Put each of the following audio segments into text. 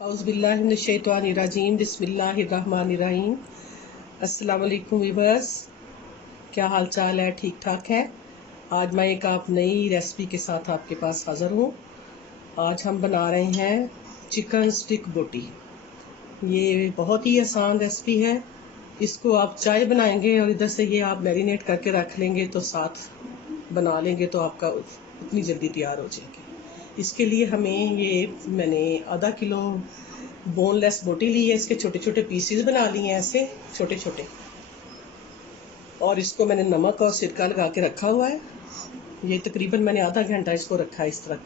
औज़ुबिल्लाहिमिनश्शैतानिर्रजीम बिस्मिल्लाहिर्रहमानिर्रहीम। अस्सलाम वालेकुम वीवर्स, क्या हाल चाल है? ठीक ठाक है। आज मैं एक आप नई रेसिपी के साथ आपके पास हाज़िर हूँ। आज हम बना रहे हैं चिकन स्टिक बोटी। ये बहुत ही आसान रेसिपी है। इसको आप चाय बनाएंगे और इधर से ये आप मैरिनेट करके रख लेंगे तो साथ बना लेंगे तो आपका उतनी जल्दी तैयार हो जाएगी। इसके लिए हमें मैंने आधा किलो बोनलेस बोटी ली है। इसके छोटे छोटे पीसेस बना लिए हैं ऐसे छोटे छोटे, और इसको मैंने नमक और सिरका लगा के रखा हुआ है। ये तकरीबन मैंने आधा घंटा इसको रखा है इस तरह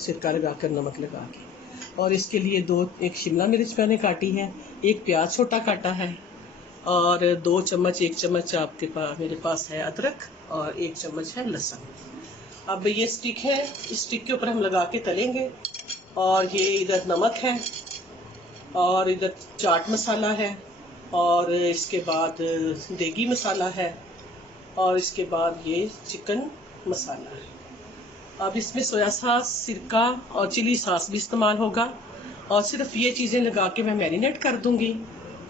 सिरका लगा कर नमक लगा के। और इसके लिए एक शिमला मिर्च मैंने काटी है, एक प्याज छोटा काटा है, और 1 चम्मच आपके पास मेरे पास है अदरक, और 1 चम्मच है लहसुन। अब ये स्टिक है, इस स्टिक के ऊपर हम लगा के तलेंगे। और ये इधर नमक है, और इधर चाट मसाला है, और इसके बाद देगी मसाला है, और इसके बाद ये चिकन मसाला है। अब इसमें सोया सॉस, सिरका और चिली सॉस भी इस्तेमाल होगा। और सिर्फ ये चीज़ें लगा के मैं मैरिनेट कर दूंगी,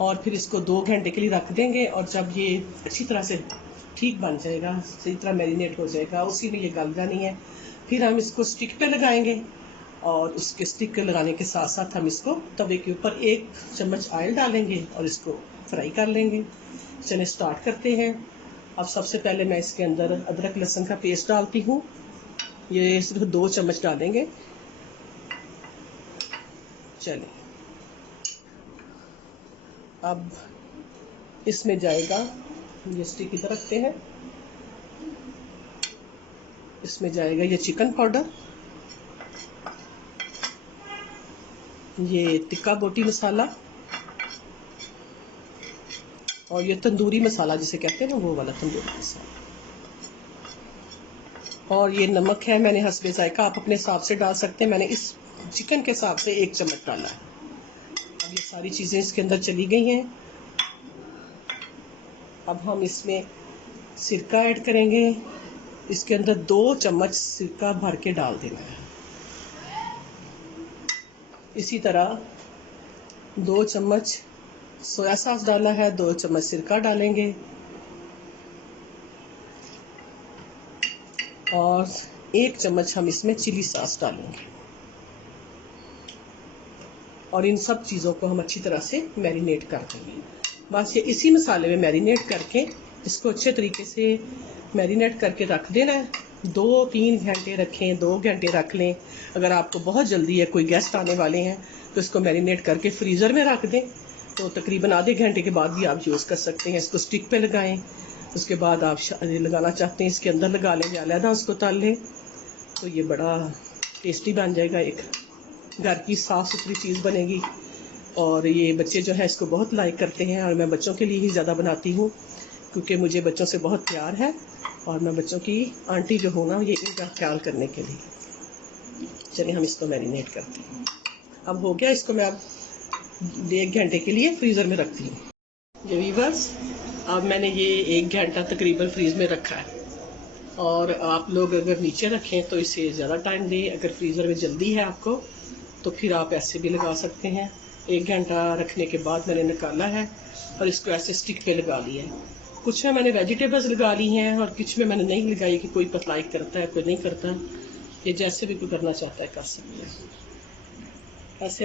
और फिर इसको 2 घंटे के लिए रख देंगे। और जब ये अच्छी तरह से ठीक बन जाएगा, सही तरह मैरिनेट हो जाएगा, उसी में ये गल जानी है, फिर हम इसको स्टिक पे लगाएंगे। और उसके स्टिक के लगाने के साथ साथ हम इसको तवे के ऊपर 1 चम्मच ऑयल डालेंगे और इसको फ्राई कर लेंगे। चलिए स्टार्ट करते हैं। अब सबसे पहले मैं इसके अंदर अदरक लहसुन का पेस्ट डालती हूँ। ये सिर्फ 2 चम्मच डालेंगे। चलिए अब इसमें जाएगा, ये स्टिक इधर रखते हैं, इसमें जाएगा ये चिकन पाउडर, ये टिक्का बोटी मसाला, और ये तंदूरी मसाला जिसे कहते हैं ना, वो वाला तंदूरी मसाला। और ये नमक है, मैंने हस्बे जायका, आप अपने हिसाब से डाल सकते हैं। मैंने इस चिकन के हिसाब से 1 चम्मच डाला है। अब ये सारी चीज़ें इसके अंदर चली गई हैं। अब हम इसमें सिरका ऐड करेंगे। इसके अंदर 2 चम्मच सिरका भर के डाल देना है। इसी तरह 2 चम्मच सोया सॉस डाला है, 2 चम्मच सिरका डालेंगे, और 1 चम्मच हम इसमें चिली सॉस डालेंगे। और इन सब चीज़ों को हम अच्छी तरह से मैरिनेट कर देंगे। बस ये इसी मसाले में मैरिनेट करके इसको अच्छे तरीके से मैरिनेट करके रख देना है। 2-3 घंटे रखें, 2 घंटे रख लें। अगर आपको बहुत जल्दी है, कोई गेस्ट आने वाले हैं, तो इसको मैरिनेट करके फ्रीज़र में रख दें, तो तकरीबन आधे घंटे के बाद भी आप यूज़ कर सकते हैं। इसको स्टिक पे लगाएं, उसके बाद आप लगाना चाहते हैं इसके अंदर लगा लें या अलहदा उसको तल लें, तो ये बड़ा टेस्टी बन जाएगा। एक घर की साफ़ सुथरी चीज़ बनेगी। और ये बच्चे जो है इसको बहुत लाइक करते हैं, और मैं बच्चों के लिए ही ज़्यादा बनाती हूँ, क्योंकि मुझे बच्चों से बहुत प्यार है, और मैं बच्चों की आंटी जो हूँ ना, ये इनका ख्याल करने के लिए। चलिए हम इसको मैरिनेट करते हैं। अब हो गया, इसको मैं अब 1 घंटे के लिए फ्रीज़र में रखती हूँ। ये वीवर्स, अब मैंने ये 1 घंटा तकरीबन फ्रीज में रखा है। और आप लोग अगर नीचे रखें तो इसे ज़्यादा टाइम दें। अगर फ्रीज़र में जल्दी है आपको, तो फिर आप ऐसे भी लगा सकते हैं। 1 घंटा रखने के बाद मैंने निकाला है और इसको ऐसे स्टिक पे लगा लिया है। कुछ में मैंने वेजिटेबल्स लगा ली हैं, और कुछ में मैंने नहीं लगाई, कि कोई लाइक करता है, कोई नहीं करता। ये जैसे भी कोई करना चाहता है कर सकते हैं ऐसे।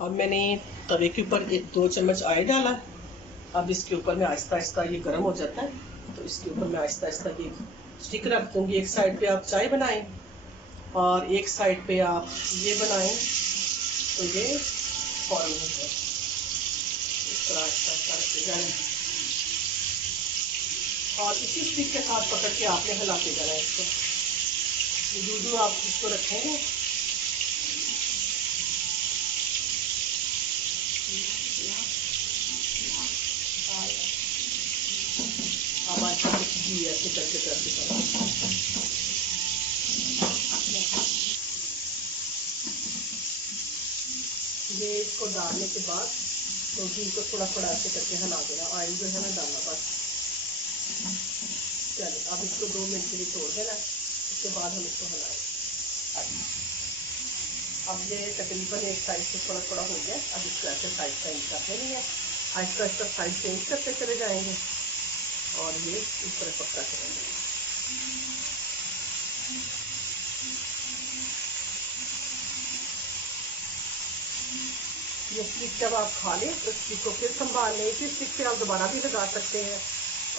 अब मैंने तवे के ऊपर 2 चम्मच ऑयल डाला। अब इसके ऊपर मैं आहिस्ता आहिस्ता, ये गर्म हो जाता है, तो इसके ऊपर मैं आहिस्ता आहिस्ता ये स्टिक रख दूँगी। एक साइड पे आप चाय बनाएं और एक साइड पे आप ये बनाएं, तो ये फौरन हो जाए। इस तरह आहिस्ता रखते जाना, और इसी स्टिक के साथ पकड़ के आपने हिलाते जाना है इसको। दूर आप इसको रखेंगे, अब ऐसे करके ये इसको डालने के बाद तो इनको थोड़ा थोड़ा ऐसे करके हिला देना। ऑयल जो है ना डालना बस। चलिए अब इसको 2 मिनट के लिए छोड़ देना, उसके बाद हम इसको हिलाएंगे। अब ये तकरीबन एक साइड से थोड़ा थोड़ा हो गया। अब इसको ऐसे साइड चेंज करते नहीं है, आहिस्ता आहिस्ता साइड चेंज करते चले जाएंगे और ये इस तरह पक्का करेंगे। ये स्टिक जब आप खा लें तो स्टिक को फिर संभाल लें। इसी स्टिक से आप दोबारा भी लगा सकते हैं,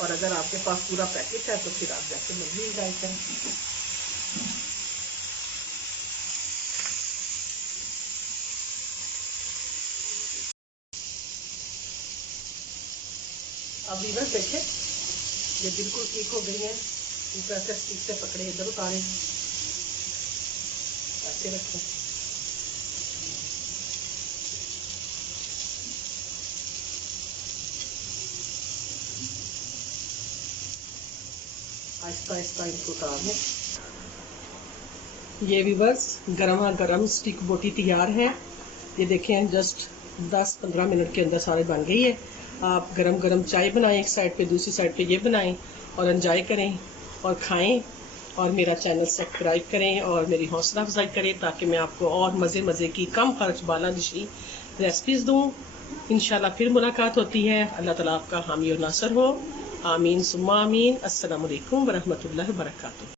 और अगर आपके पास पूरा पैकेट है तो फिर आप जैसे मर्जी लगाए करें। अब वीवर्स देखें, ये बिल्कुल ठीक हो गई है। इनको ऐसे स्टिक से पकड़े, इधर उतारें, ऐसे रखें। आहिस्ता आहिस्ता इनको उतार लें। ये वीवर्स गरमा गरम स्टिक बोटी तैयार है। ये देखें, जस्ट 10-15 मिनट के अंदर सारे बन गई है। आप गरम गरम चाय बनाएं एक साइड पे, दूसरी साइड पे ये बनाएं और एंजॉय करें और खाएं। और मेरा चैनल सब्सक्राइब करें और मेरी हौसला अफजाई करें, ताकि मैं आपको और मज़े मज़े की कम खर्च बाला निशी रेसिपीज़ दूँ। इंशाल्लाह फिर मुलाकात होती है। अल्लाह ताला आपका हामी और नासर हो। आमीन सुम्मा आमीन। अस्सलामु अलैकुम वरहमतुल्लाहि वबरकातुहू।